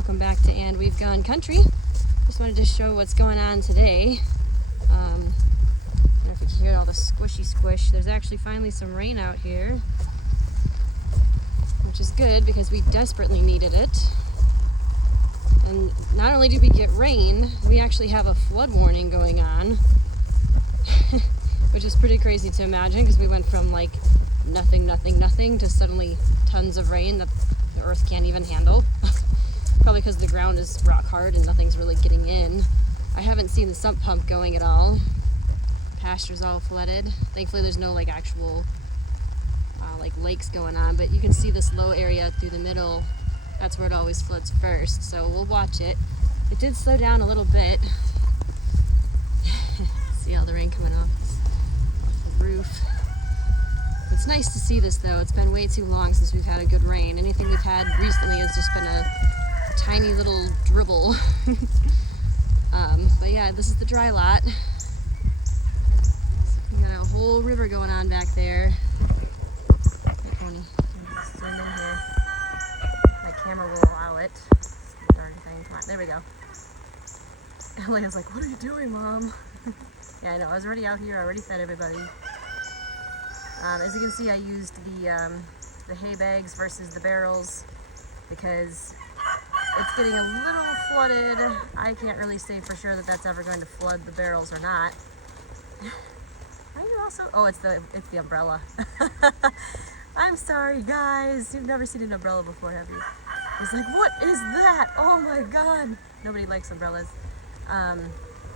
welcome back to And We've Gone Country. Just wanted to show what's going on today. I don't know if you can hear all the squishy squish. There's actually finally some rain out here, which is good because we desperately needed it. And not only did we get rain, we actually have a flood warning going on, which is pretty crazy to imagine because we went from like nothing to suddenly tons of rain that the earth can't even handle. Probably because the ground is rock hard and nothing's really getting in. I haven't seen the sump pump going at all. Pasture's all flooded. Thankfully there's no like actual like lakes going on, but you can see this low area through the middle. That's where it always floods first, so we'll watch it. It did slow down a little bit. See all the rain coming off the roof. It's nice to see this though. It's been way too long since we've had a good rain. Anything we've had recently has just been a tiny little dribble. But yeah, this is the dry lot. We got a whole river going on back there. Hey, Pony. Stand in here. My camera will allow it. Darn thing. Come on. There we go. Elaine's like, "What are you doing, Mom?" Yeah, I know. I was already out here. I already fed everybody. As you can see, I used the hay bags versus the barrels because it's getting a little flooded. I can't really say for sure that that's ever going to flood the barrels or not. Are you also? Oh, it's the umbrella. I'm sorry, guys. You've never seen an umbrella before, have you? It's like, what is that? Oh my God. Nobody likes umbrellas.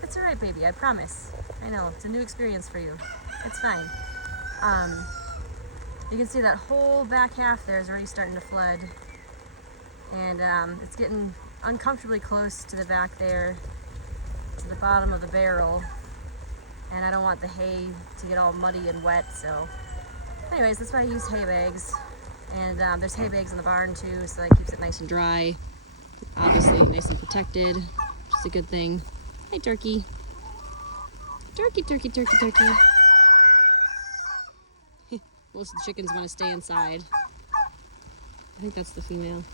It's all right, baby. I promise. I know it's a new experience for you. It's fine. You can see that whole back half there is already starting to flood, and it's getting uncomfortably close to the back there, to the bottom of the barrel, and I don't want the hay to get all muddy and wet, so anyways, that's why I use hay bags. And there's hay bags in the barn too, so that keeps it nice and dry, obviously nice and protected, which is a good thing. Hey, turkey. Turkey. Most of the chickens want to stay inside. I think that's the female.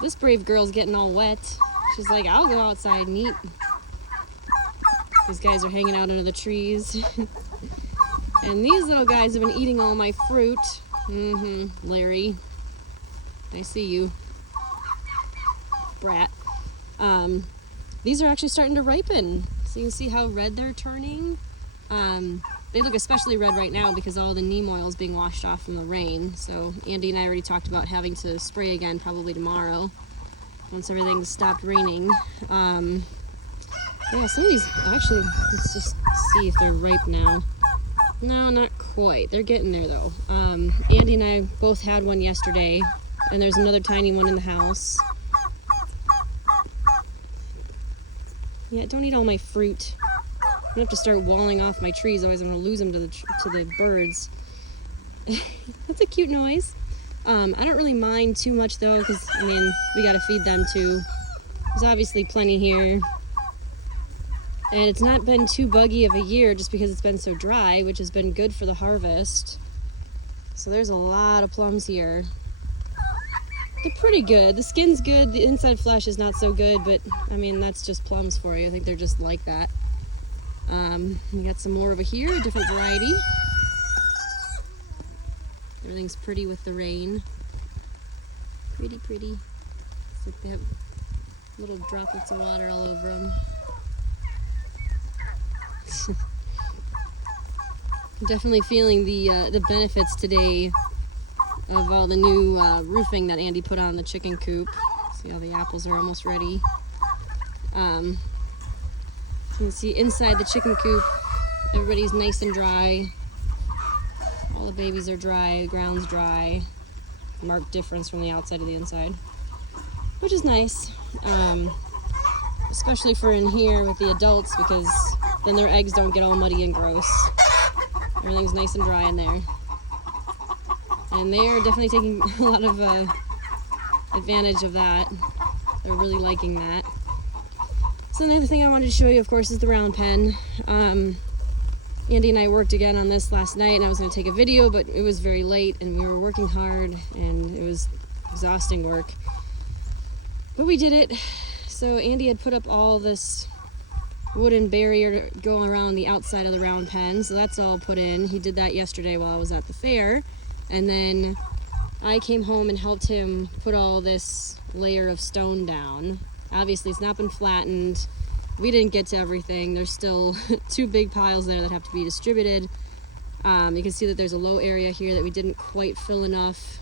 This brave girl's getting all wet. She's like, "I'll go outside and eat." These guys are hanging out under the trees. And these little guys have been eating all my fruit. Larry. I see you. Brat. These are actually starting to ripen. So you can see how red they're turning. They look especially red right now because all the neem oil is being washed off from the rain. So Andy and I already talked about having to spray again probably tomorrow once everything's stopped raining. Yeah, some of these, actually, let's just see if they're ripe now. No, not quite. They're getting there though. Andy and I both had one yesterday, and there's another tiny one in the house. Yeah, don't eat all my fruit. I'm gonna have to start walling off my trees, otherwise I'm gonna lose them to the birds. That's a cute noise. I don't really mind too much though, because I mean, we gotta feed them too. There's obviously plenty here. And it's not been too buggy of a year just because it's been so dry, which has been good for the harvest. So there's a lot of plums here. They're pretty good. The skin's good, the inside flesh is not so good, but I mean, that's just plums for you. I think they're just like that. We got some more over here, a different variety. Everything's pretty with the rain. Pretty. It's like they have little droplets of water all over them. Definitely feeling the benefits today of all the new roofing that Andy put on the chicken coop. See how the apples are almost ready. You can see inside the chicken coop, everybody's nice and dry. All the babies are dry, the ground's dry. Marked difference from the outside to the inside, which is nice. Especially for in here with the adults, because then their eggs don't get all muddy and gross. Everything's nice and dry in there. And they are definitely taking a lot of advantage of that. They're really liking that. So another thing I wanted to show you, of course, is the round pen. Andy and I worked again on this last night, and I was going to take a video, but it was very late, and we were working hard, and it was exhausting work. But we did it. So Andy had put up all this wooden barrier going around the outside of the round pen, so that's all put in. He did that yesterday while I was at the fair, and then I came home and helped him put all this layer of stone down. Obviously it's not been flattened. We didn't get to everything. There's still 2 big piles there that have to be distributed. You can see that there's a low area here that we didn't quite fill enough.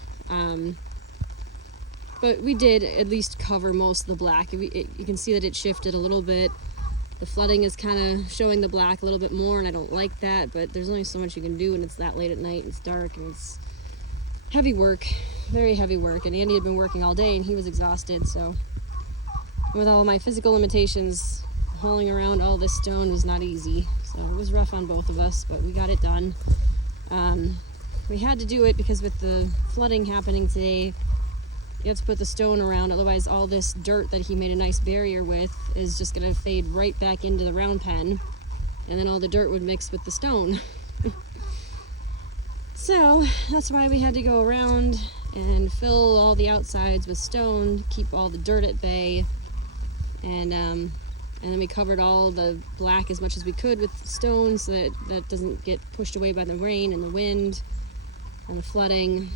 But we did at least cover most of the black. You can see that it shifted a little bit. The flooding is kind of showing the black a little bit more, and I don't like that, but there's only so much you can do when it's that late at night and it's dark and it's heavy work, very heavy work. And Andy had been working all day and he was exhausted, so with all my physical limitations, hauling around all this stone was not easy. So it was rough on both of us, but we got it done. We had to do it because with the flooding happening today, you have to put the stone around, otherwise all this dirt that he made a nice barrier with is just going to fade right back into the round pen, and then all the dirt would mix with the stone. So that's why we had to go around and fill all the outsides with stone, keep all the dirt at bay, and then we covered all the black as much as we could with stone so that that doesn't get pushed away by the rain and the wind and the flooding.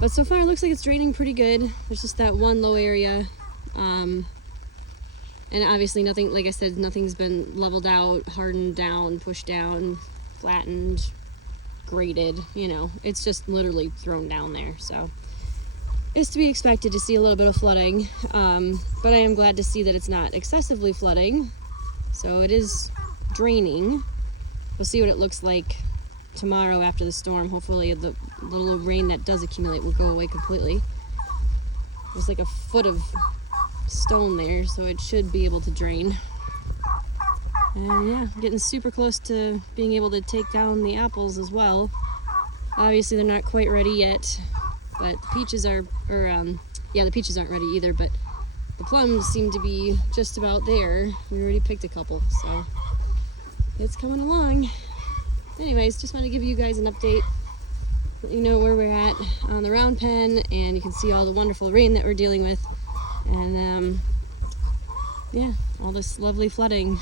But so far it looks like it's draining pretty good. There's just that one low area. And obviously nothing, like I said, nothing's been leveled out, hardened down, pushed down, flattened, graded, you know. It's just literally thrown down there. So it's to be expected to see a little bit of flooding. But I am glad to see that it's not excessively flooding. So it is draining. We'll see what it looks like tomorrow after the storm. Hopefully the little rain that does accumulate will go away completely. There's like a foot of stone there, so it should be able to drain. And yeah, getting super close to being able to take down the apples as well. Obviously they're not quite ready yet, but the peaches are, the peaches aren't ready either, but the plums seem to be just about there. We already picked a couple, so it's coming along. Anyways, just want to give you guys an update, let you know where we're at on the round pen, and you can see all the wonderful rain that we're dealing with, and yeah, all this lovely flooding.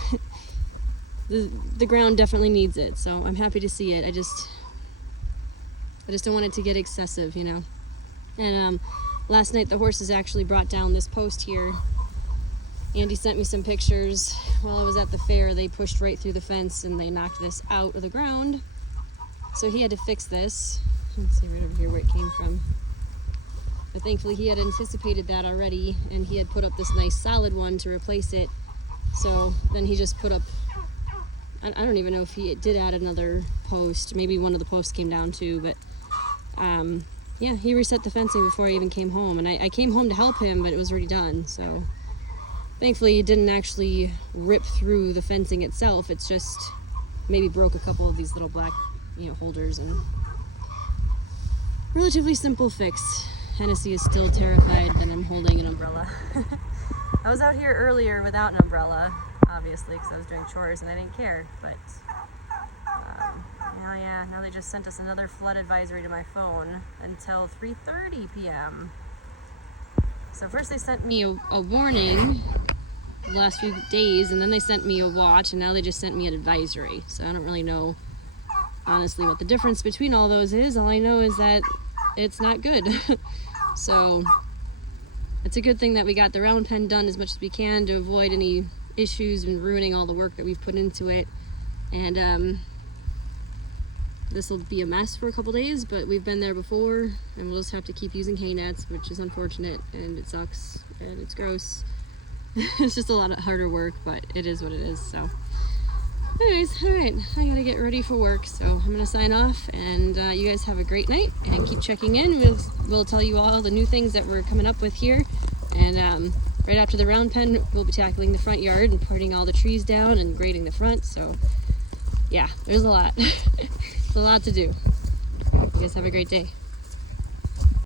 The ground definitely needs it, so I'm happy to see it. I just don't want it to get excessive, you know. And last night the horses actually brought down this post here. Andy sent me some pictures while I was at the fair. They pushed right through the fence and they knocked this out of the ground. So he had to fix this. Let's see right over here where it came from. But thankfully he had anticipated that already, and he had put up this nice solid one to replace it. So then he just put up, I don't even know if he did add another post. Maybe one of the posts came down too, but yeah, he reset the fencing before I even came home. And I came home to help him, but it was already done, so thankfully it didn't actually rip through the fencing itself. It's just maybe broke a couple of these little black, holders, and relatively simple fix. Hennessy is still terrified that I'm holding an umbrella. I was out here earlier without an umbrella, obviously, because I was doing chores and I didn't care, but now they just sent us another flood advisory to my phone until 3:30 p.m. So first they sent me a warning the last few days, and then they sent me a watch, and now they just sent me an advisory. So I don't really know, honestly, what the difference between all those is. All I know is that it's not good. So it's a good thing that we got the round pen done as much as we can to avoid any issues and ruining all the work that we've put into it. And this will be a mess for a couple days, but we've been there before, and we'll just have to keep using hay nets, which is unfortunate, and it sucks, and it's gross. It's just a lot of harder work, but it is what it is. So anyways, all right, I gotta get ready for work, so I'm gonna sign off, and you guys have a great night, and keep checking in. We'll tell you all the new things that we're coming up with here, and right after the round pen, we'll be tackling the front yard and putting all the trees down and grading the front. So yeah, there's a lot. It's a lot to do. You guys have a great day.